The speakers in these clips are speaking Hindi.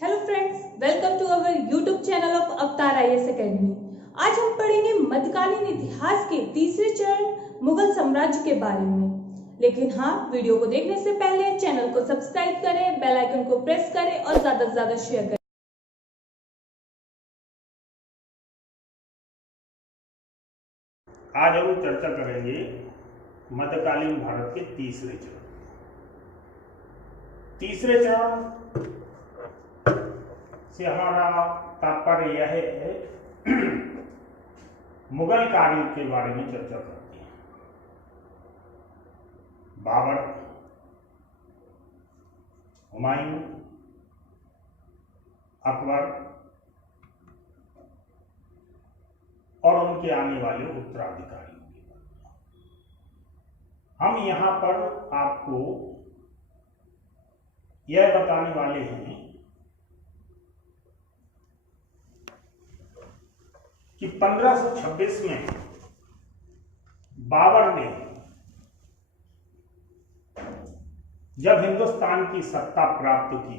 Hello friends, welcome to our YouTube channel of Avatar IAS academy. आज हम पढ़ेंगे मध्यकालीन इतिहास के तीसरे चरण मुगल साम्राज्य के बारे में। लेकिन हाँ, वीडियो को देखने से पहले चैनल को सब्सक्राइब करें, बेल आइकन को प्रेस करें और ज्यादा से ज्यादा शेयर करें। आज हम चर्चा करेंगे मध्यकालीन भारत के तीसरे चरण। तीसरे चरण से हमारा तात्पर्य यह है मुगल काल के बारे में चर्चा करते हैं। बाबर, हुमायूं, अकबर और उनके आने वाले उत्तराधिकारियों के बारे में। हम यहां पर आपको यह बताने वाले हैं कि 1526 में बाबर ने जब हिंदुस्तान की सत्ता प्राप्त की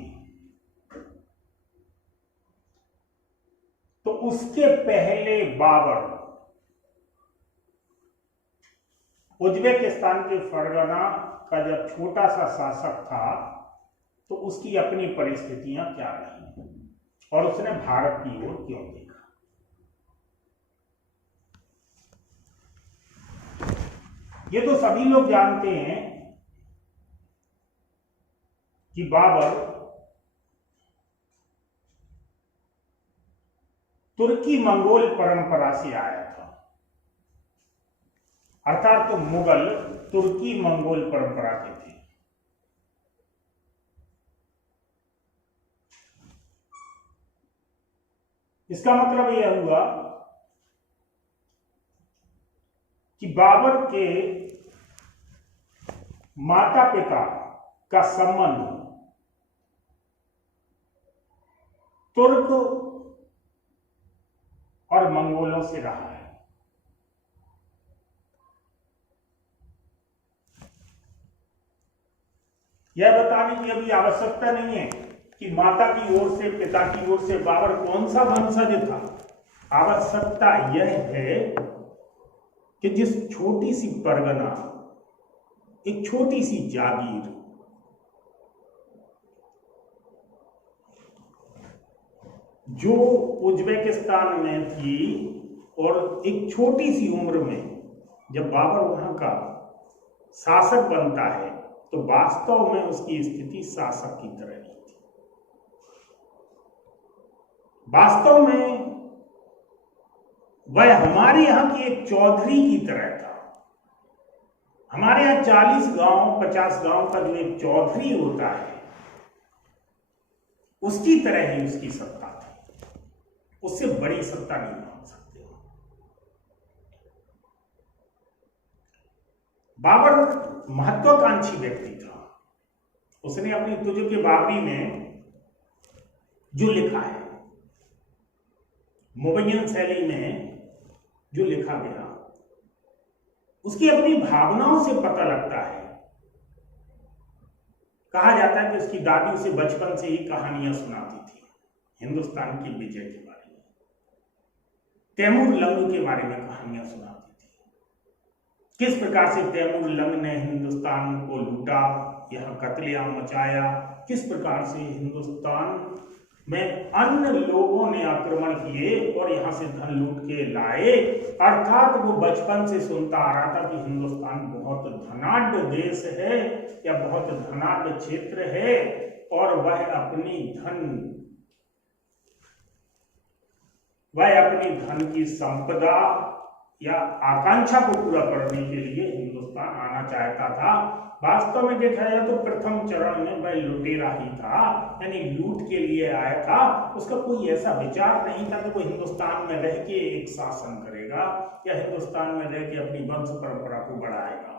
तो उसके पहले बाबर उज्बेकिस्तान के फरगना का जब छोटा सा शासक था तो उसकी अपनी परिस्थितियां क्या रही और उसने भारत की ओर क्यों देखा। ये तो सभी लोग जानते हैं कि बाबर तुर्की मंगोल परंपरा से आया था, अर्थात तो मुगल तुर्की मंगोल परंपरा के थे। इसका मतलब यह हुआ कि बाबर के माता पिता का संबंध तुर्क और मंगोलों से रहा है। यह बताने की अभी आवश्यकता नहीं है कि माता की ओर से पिता की ओर से बाबर कौन सा वंशज था। आवश्यकता यह है कि जिस छोटी सी परगना, एक छोटी सी जागीर जो उज्बेकिस्तान में थी और एक छोटी सी उम्र में जब बाबर वहां का शासक बनता है तो वास्तव में उसकी स्थिति शासक की तरह नहीं थी। वास्तव में वह हमारे यहां की एक चौधरी की तरह था। हमारे यहां 40 गांव 50 गांव का जो एक चौधरी होता है उसकी तरह ही उसकी सत्ता थी। उससे बड़ी सत्ता नहीं मान सकते। बाबर महत्वाकांक्षी व्यक्ति था। उसने अपनी तुझ के बाबरी में जो लिखा है, मुबय्यन शैली में जो लिखा गया, उसकी अपनी भावनाओं से पता लगता है। कहा जाता है कि उसकी दादी उसे बचपन से ही कहानियां सुनाती थी हिंदुस्तान की विजय के बारे में, तैमूर लंग के बारे में कहानियां सुनाती थी। किस प्रकार से तैमूर लंग ने हिंदुस्तान को लूटा, यहां कत्लेआम मचाया, किस प्रकार से हिंदुस्तान में अन्य लोगों ने आक्रमण किए और यहां से धन लूट के लाए। अर्थात वो बचपन से सुनता आ रहा था कि हिंदुस्तान बहुत धनाढ्य देश है या बहुत धनाढ्य क्षेत्र है और वह अपनी धन की संपदा या आकांक्षा को पूरा करने के लिए हिंदुस्तान आना चाहता था। वास्तव में देखा जाए तो प्रथम चरण में वह लुटेरा ही था, यानी लूट के लिए आया था। उसका कोई ऐसा विचार नहीं था कि वो हिंदुस्तान में रह के एक शासन करेगा या हिंदुस्तान में रह के अपनी वंश परंपरा को बढ़ाएगा।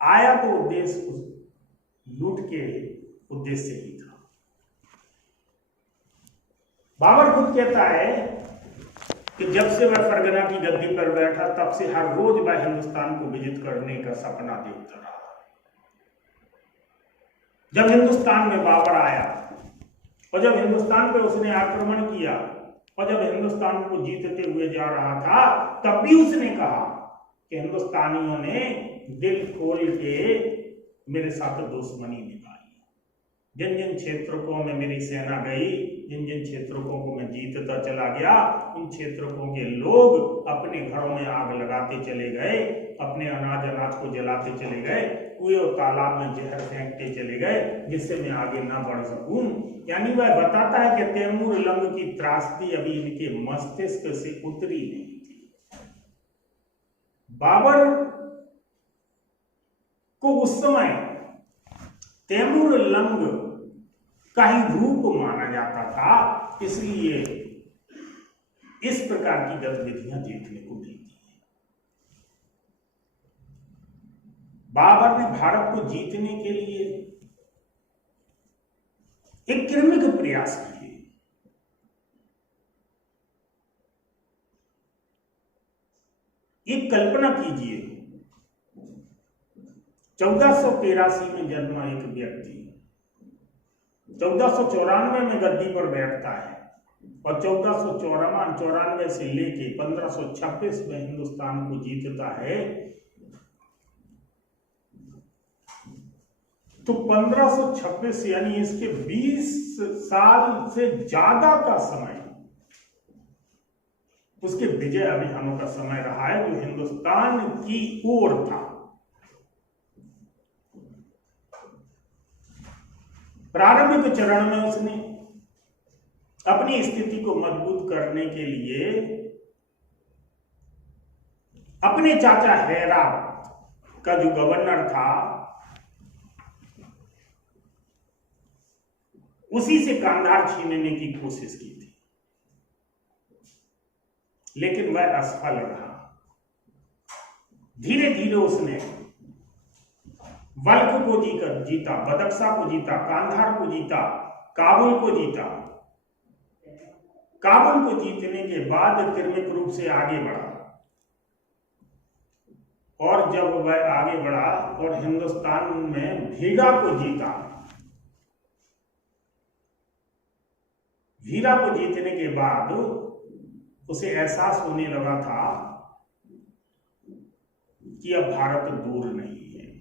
आया तो उद्देश्य लूट के उद्देश्य ही था। बाबर खुद कहता है कि जब से वह फरगना की गद्दी पर बैठा तब से हर रोज वह हिंदुस्तान को विजित करने का सपना देखता रहा। जब हिंदुस्तान में बाबर आया और जब हिंदुस्तान पे उसने आक्रमण किया और जब हिंदुस्तान को जीतते हुए जा रहा था, तब भी उसने कहा कि हिंदुस्तानियों ने दिल खोल के मेरे साथ दुश्मनी निभाई। जिन जिन क्षेत्रकों में मेरी सेना गई, जिन जिन क्षेत्रों को मैं जीतता चला गया, उन क्षेत्रों के लोग अपने घरों में आग लगाते चले गए, अपने अनाज को जलाते चले गए, कुएं और तालाब में जहर फेंकते चले गए, जिससे मैं आगे ना बढ़ सकूं। यानी वह बताता है कि तैमूर लंग की त्रासदी अभी इनके मस्तिष्क से उतरी नहीं थी। बाबर को उस समय तैमूर लंग का ही रूप माना जाता था, इसलिए इस प्रकार की गतिविधियां देखने को मिलती हैं। बाबर ने भारत को जीतने के लिए एक क्रमिक प्रयास किए। एक कल्पना कीजिए, 1483 में जन्मा एक व्यक्ति 1494 में गद्दी पर बैठता है और 1494 से लेके 1526 में हिंदुस्तान को जीतता है। तो 1526 यानी इसके 20 साल से ज्यादा का समय उसके विजय अभियानों का समय रहा है, जो हिंदुस्तान की ओर था। प्रारंभिक चरण में उसने अपनी स्थिति को मजबूत करने के लिए अपने चाचा हैरा का जो गवर्नर था उसी से कांधार छीनने की कोशिश की थी, लेकिन वह असफल रहा। धीरे धीरे उसने बल्ख को जीता, बदख्शा को जीता, कांधार को जीता, काबुल को जीता। काबुल को जीतने के बाद क्रमिक रूप से आगे बढ़ा, और जब वह आगे बढ़ा और हिंदुस्तान में भीड़ा को जीता, भीड़ा को जीतने के बाद उसे एहसास होने लगा था कि अब भारत दूर नहीं है।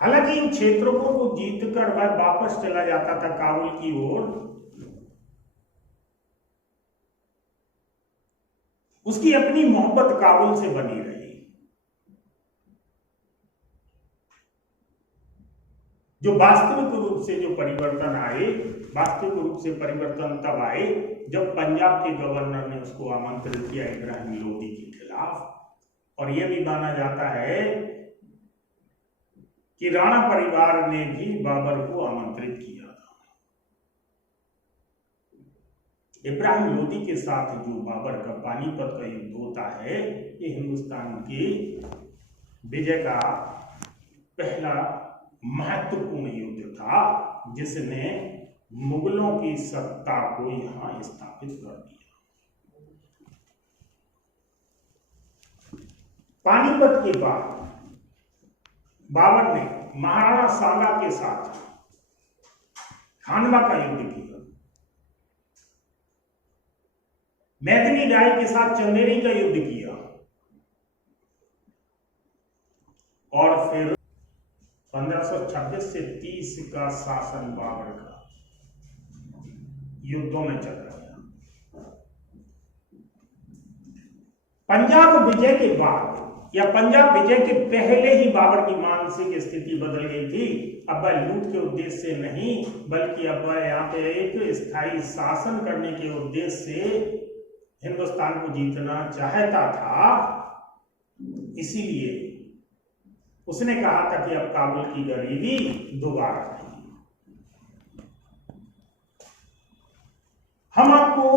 हालांकि इन क्षेत्रों को जीतकर वह वापस चला जाता था काबुल की ओर। उसकी अपनी मोहब्बत काबुल से बनी रही। जो वास्तविक रूप से जो परिवर्तन आए, वास्तविक रूप से परिवर्तन तब आए जब पंजाब के गवर्नर ने उसको आमंत्रित किया इब्राहिम लोदी के खिलाफ। और यह भी माना जाता है कि राणा परिवार ने भी बाबर को आमंत्रित किया था। इब्राहिम लोदी के साथ जो बाबर का पानीपत का युद्ध होता है, ये हिंदुस्तान की विजय का पहला महत्वपूर्ण युद्ध था, जिसने मुगलों की सत्ता को यहां स्थापित कर दिया। पानीपत के बाद बाबर ने महाराणा सांगा के साथ खानवा का युद्ध किया, मैथिली राय के साथ चंदेरी का युद्ध किया, और फिर 1526 से 30 का शासन बाबर का युद्धों में चल रहा। पंजाब विजय के बाद या पंजाब विजय के पहले ही बाबर की मानसिक स्थिति बदल गई थी। अब वह लूट के उद्देश्य से नहीं, बल्कि अब वह यहाँ पे एक स्थायी शासन करने के उद्देश्य से हिंदुस्तान को जीतना चाहता था। इसीलिए उसने कहा था कि अब काबुल की गरीबी दोबारा नहीं। हम आपको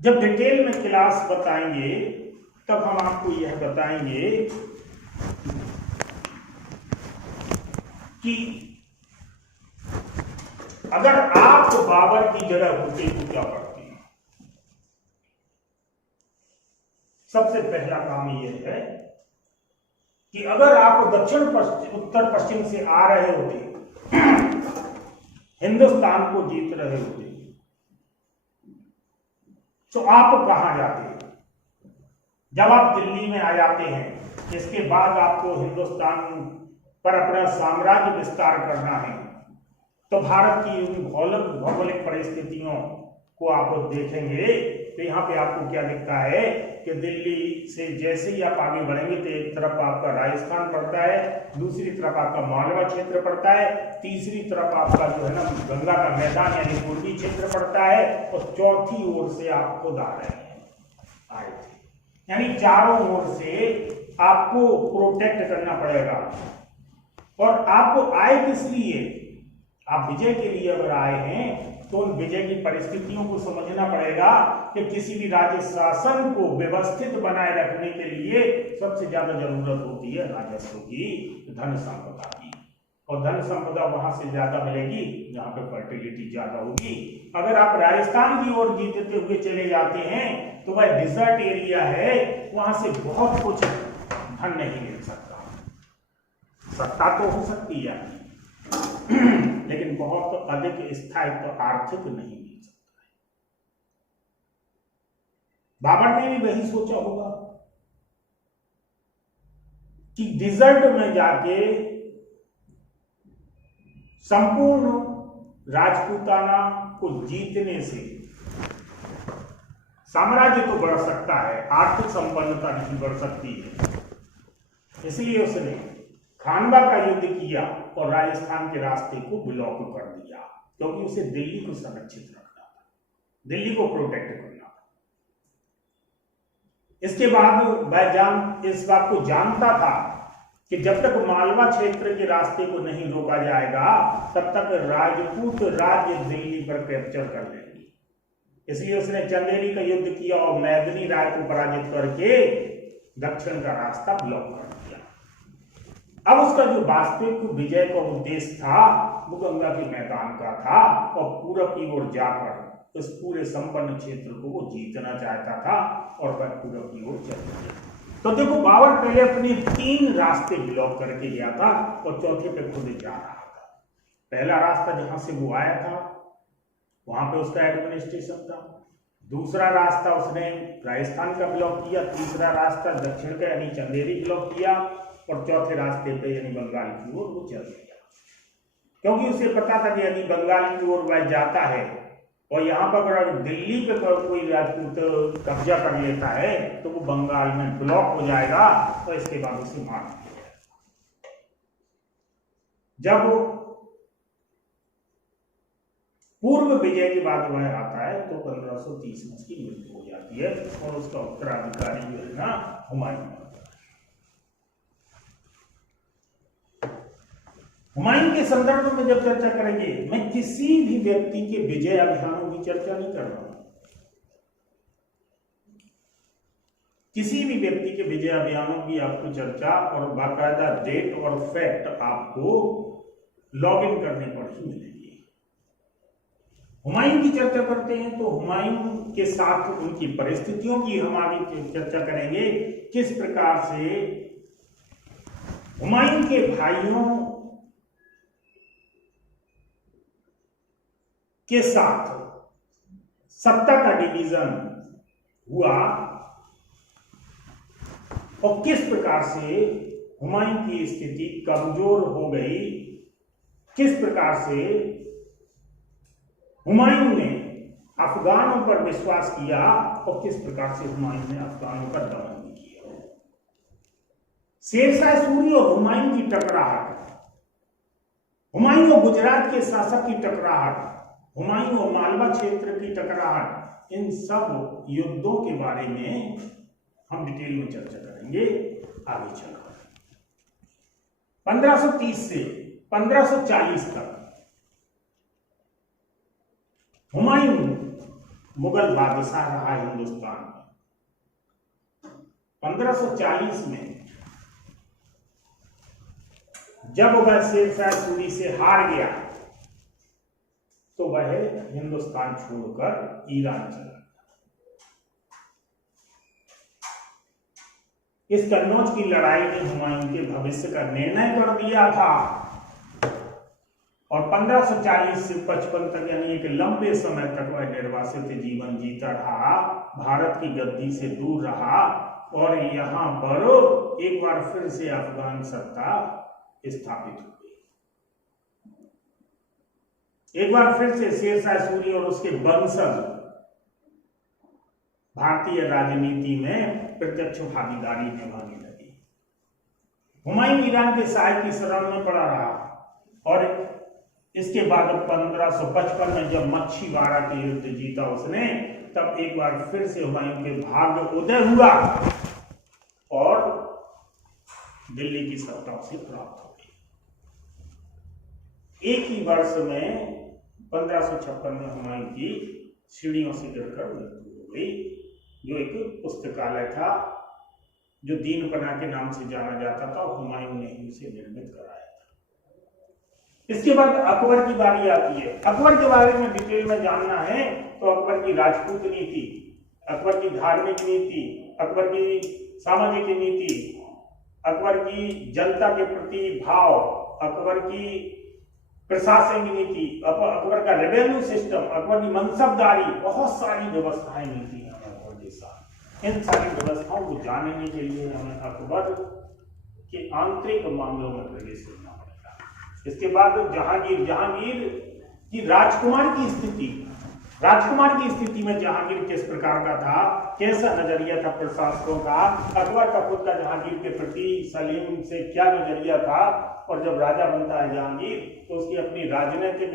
जब डिटेल में क्लास बताएंगे तब हम आपको यह बताएंगे कि अगर आप बाबर की जगह होते तो क्या करते हैं। सबसे पहला काम यह है कि अगर आप दक्षिण पश्चिम उत्तर पश्चिम से आ रहे होते, हिंदुस्तान को जीत रहे होते, तो आप कहां जाते? जब आप दिल्ली में आ जाते हैं, इसके बाद आपको हिंदुस्तान पर अपना साम्राज्य विस्तार करना है, तो भारत की उन भौगोलिक परिस्थितियों को आप देखेंगे तो यहाँ पे आपको क्या दिखता है कि दिल्ली से जैसे ही आप आगे बढ़ेंगे तो एक तरफ आपका राजस्थान पड़ता है, दूसरी तरफ आपका मालवा क्षेत्र पड़ता है, तीसरी तरफ आपका जो है ना गंगा का मैदान यानी पूर्वी क्षेत्र पड़ता है, और चौथी ओर से आप खुद आ रहे हैं, आए थे। यानी चारों ओर से आपको प्रोटेक्ट करना पड़ेगा। और आपको आए किस लिए? आप विजय के लिए अगर आए हैं तो उन विजय की परिस्थितियों को समझना पड़ेगा कि किसी भी राज्य शासन को व्यवस्थित बनाए रखने के लिए सबसे ज्यादा जरूरत होती है राजस्व की, धन संपदा की। और धन संपदा वहां से ज्यादा मिलेगी जहां पे फर्टिलिटी ज्यादा होगी। अगर आप राजस्थान की ओर जीतते हुए चले जाते हैं तो वह डिजर्ट एरिया है, वहां से बहुत कुछ धन नहीं मिल सकता। सत्ता तो हो सकती है लेकिन बहुत अधिक स्थायित्व तो आर्थिक नहीं मिल सकता है। बाबर ने भी वही सोचा होगा कि डिजर्ट में जाके संपूर्ण राजपूताना को जीतने से साम्राज्य तो बढ़ सकता है, आर्थिक संपन्नता नहीं बढ़ सकती है। इसलिए उसने खानवा का युद्ध किया और राजस्थान के रास्ते को ब्लॉक कर दिया, क्योंकि उसे दिल्ली को संरक्षित रखना था, दिल्ली को प्रोटेक्ट करना था। इसके बाद वह इस बात को जानता था कि जब तक मालवा क्षेत्र के रास्ते को नहीं रोका जाएगा तब तक राजपूत राज्य दिल्ली पर कैप्चर कर लेंगे। इसलिए उसने चंदेरी का युद्ध किया और मैदिनी राय को पराजित करके दक्षिण का रास्ता ब्लॉक कर दिया। अब उसका जो वास्तविक विजय का उद्देश्य था वो गंगा के मैदान का था और पूरब की ओर जाकर इस पूरे संपन्न क्षेत्र को वो जीतना चाहता था और वह पूरब की ओर चल गया। तो देखो, बाबर पहले अपने 3 रास्ते ब्लॉक करके गया था और चौथे पे खुद जा रहा था। पहला रास्ता जहां से वो आया था वहां पे उसका एडमिनिस्ट्रेशन था, दूसरा रास्ता उसने राजस्थान का ब्लॉक किया, तीसरा रास्ता दक्षिण का यानी चंदेरी ब्लॉक किया, और चौथे रास्ते पे यानी बंगाल की ओर वो चल गया। क्योंकि उसे पता था कि यदि बंगाल की ओर वह जाता है और यहाँ पर अगर दिल्ली पे कोई राजपूत कब्जा कर लेता है तो वो बंगाल में ब्लॉक हो जाएगा और इसके बाद उसे मार दिया जाएगा। जब पूर्व विजय के बाद वह आता है तो 1530 में उसकी मृत्यु हो जाती है और उसका उत्तराधिकारी जो है ना हुमायूं। हुमायूं के संदर्भ में जब चर्चा करेंगे, मैं किसी भी व्यक्ति के विजय अभियानों की चर्चा नहीं कर रहा हूं। किसी भी व्यक्ति के विजय अभियानों की आपको चर्चा और बाकायदा डेट और फैक्ट आपको लॉग इन करने पर ही मिलेगी। हुमायूं की चर्चा करते हैं तो हुमायूं के साथ उनकी परिस्थितियों की हम आगे चर्चा करेंगे। किस प्रकार से हुमायूं के भाइयों के साथ सत्ता का डिवीजन हुआ और किस प्रकार से हुमायूं की स्थिति कमजोर हो गई, किस प्रकार से हुमायूं ने अफगानों पर विश्वास किया और किस प्रकार से हुमायूं ने अफगानों का दमन भी किया। शेरशाह सूरी और हुमायूं की टकराहट, हुमायूं और गुजरात के शासक की टकराहट, हुमायूं और मालवा क्षेत्र की टकराहट, इन सब युद्धों के बारे में हम डिटेल में चर्चा करेंगे आगे चलकर। 1530 से 1540 तक हुमायूं मुगल बादशाह रहा हिंदुस्तान में। 1540 में जब वह शेरशाह सूरी से हार गया तो वह हिंदुस्तान छोड़कर ईरान चला गया। इस कन्नौज की लड़ाई ने हुमायूं के भविष्य का निर्णय कर दिया था और 1540 से 55 तक यानी एक लंबे समय तक वह निर्वासित जीवन जीता रहा, भारत की गद्दी से दूर रहा और यहां पर एक बार फिर से अफगान सत्ता स्थापित हो गई। एक बार फिर से शेरशाह सूरी और उसके वंशज भारतीय राजनीति में प्रत्यक्ष भागीदारी निभाने लगी। हुमायूं ईरान के शाह की शरण में पड़ा रहा और इसके बाद 1555 में जब मच्छीवाड़ा के युद्ध जीता उसने, तब एक बार फिर से हुमायूं के भाग्य उदय हुआ और दिल्ली की सत्ता उसे प्राप्त हो गई। एक ही वर्ष में 1556 में हुमायूं की सीढ़ियों से गिरकर मृत्यु हो गई, जो एक पुस्तकालय था जो दीनपना के नाम से जाना जाता था, हुमायूं ने ही उसे निर्मित कराया था। इसके बाद अकबर की बारी आती है। अकबर के बारे में डिटेल में जानना है तो अकबर की राजपूत नीति, अकबर की धार्मिक नीति, अकबर की सामाजिक नीति, अकबर की जनता के प्रति भाव, अकबर की प्रशासनिक नीति, अकबर का रेवेन्यू सिस्टम, अकबर की मनसबदारी, बहुत सारी व्यवस्थाएं नीति हैं अकबर के साथ। इन सारी व्यवस्थाओं को जानने के लिए हमें अकबर के आंतरिक मामलों में प्रवेश करना पड़ेगा। इसके बाद जहांगीर की राजकुमार की स्थिति में जहांगीर किस प्रकार का था, कैसा नजरिया था प्रशासकों का, अकबर का खुद का जहांगीर के प्रति सलीम से क्या नजरिया था, और जब राजा बनता है जहांगीर तो उसकी अपनी राजनीतिक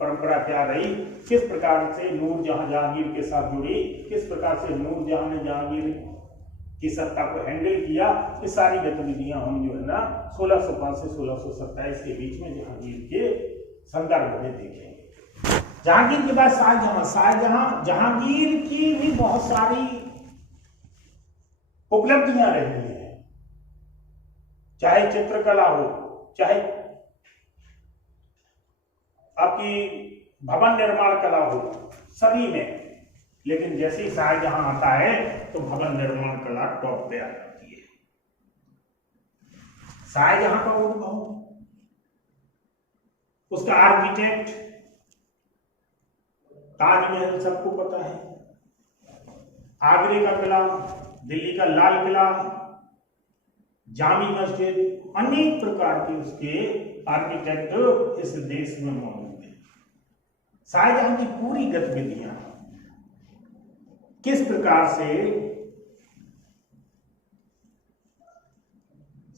परंपरा क्या रही, किस प्रकार से नूरजहां जहांगीर के साथ जुड़ी, किस प्रकार से नूरजहां ने जहांगीर की सत्ता को हैंडल किया, ये सारी गतिविधियां हम जो है ना 1605 से 1627 के बीच में जहांगीर के संदर्भ में देखेंगे। जहांगीर के बाद शाहजहां, जहांगीर की भी बहुत सारी उपलब्धियां रही हैं, चाहे चित्रकला हो, चाहे आपकी भवन निर्माण कला हो, सभी में। लेकिन जैसे ही शाहजहां आता है तो भवन निर्माण कला टॉप पे आ जाती है। शाहजहां का उद्भव, उसका आर्किटेक्ट ताजमहल सबको पता है, आगरे का किला, दिल्ली का लाल किला, जामी मस्जिद, अनेक प्रकार के उसके आर्किटेक्ट इस देश में मौजूद है। शाहजहां की पूरी गतिविधियां किस प्रकार से,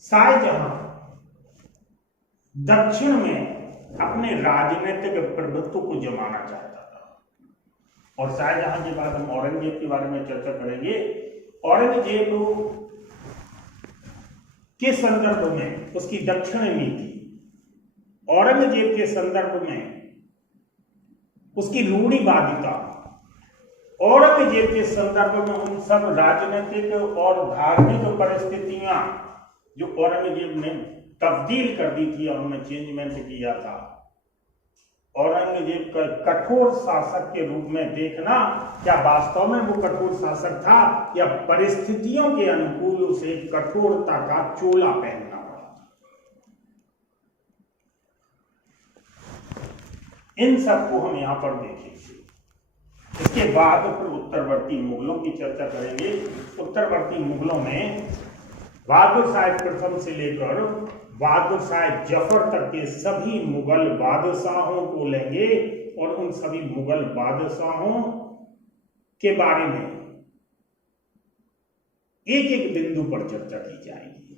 शाहजहां दक्षिण में अपने राजनीतिक प्रभुत्व को जमाना चाहता था। और शाहजहां के बाद हम औरंगजेब के बारे में चर्चा करेंगे। औरंगजेब के संदर्भ में उसकी दक्षिण नीति, औरंगजेब के संदर्भ में उसकी रूढ़िवादिता, औरंगजेब के संदर्भ में उन सब राजनीतिक और धार्मिक परिस्थितियां जो औरंगजेब ने तब्दील कर दी थी और उन्हें चेंजमेंट किया था, औरंगजेब का कठोर शासक के रूप में देखना, क्या वास्तव में वो कठोर शासक था या परिस्थितियों के अनुकूल उसे कठोरता का चोला पहनना पड़ा था। इन सबको हम यहां पर देखेंगे। इसके बाद फिर उत्तरवर्ती मुगलों की चर्चा करेंगे। उत्तरवर्ती मुगलों में बहादुर शाह प्रथम से लेकर बहादुर शाह जफर तक के सभी मुगल बादशाहों को लेंगे और उन सभी मुगल बादशाहों के बारे में एक एक बिंदु पर चर्चा की जाएगी।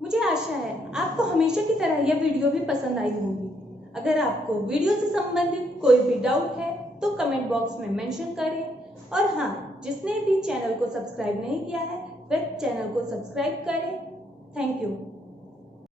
मुझे आशा है आपको हमेशा की तरह यह वीडियो भी पसंद आई होगी। अगर आपको वीडियो से संबंधित कोई भी डाउट है तो कमेंट बॉक्स में मेंशन करें। और हाँ, जिसने भी चैनल को सब्सक्राइब नहीं किया है वह चैनल को सब्सक्राइब करें। Thank you.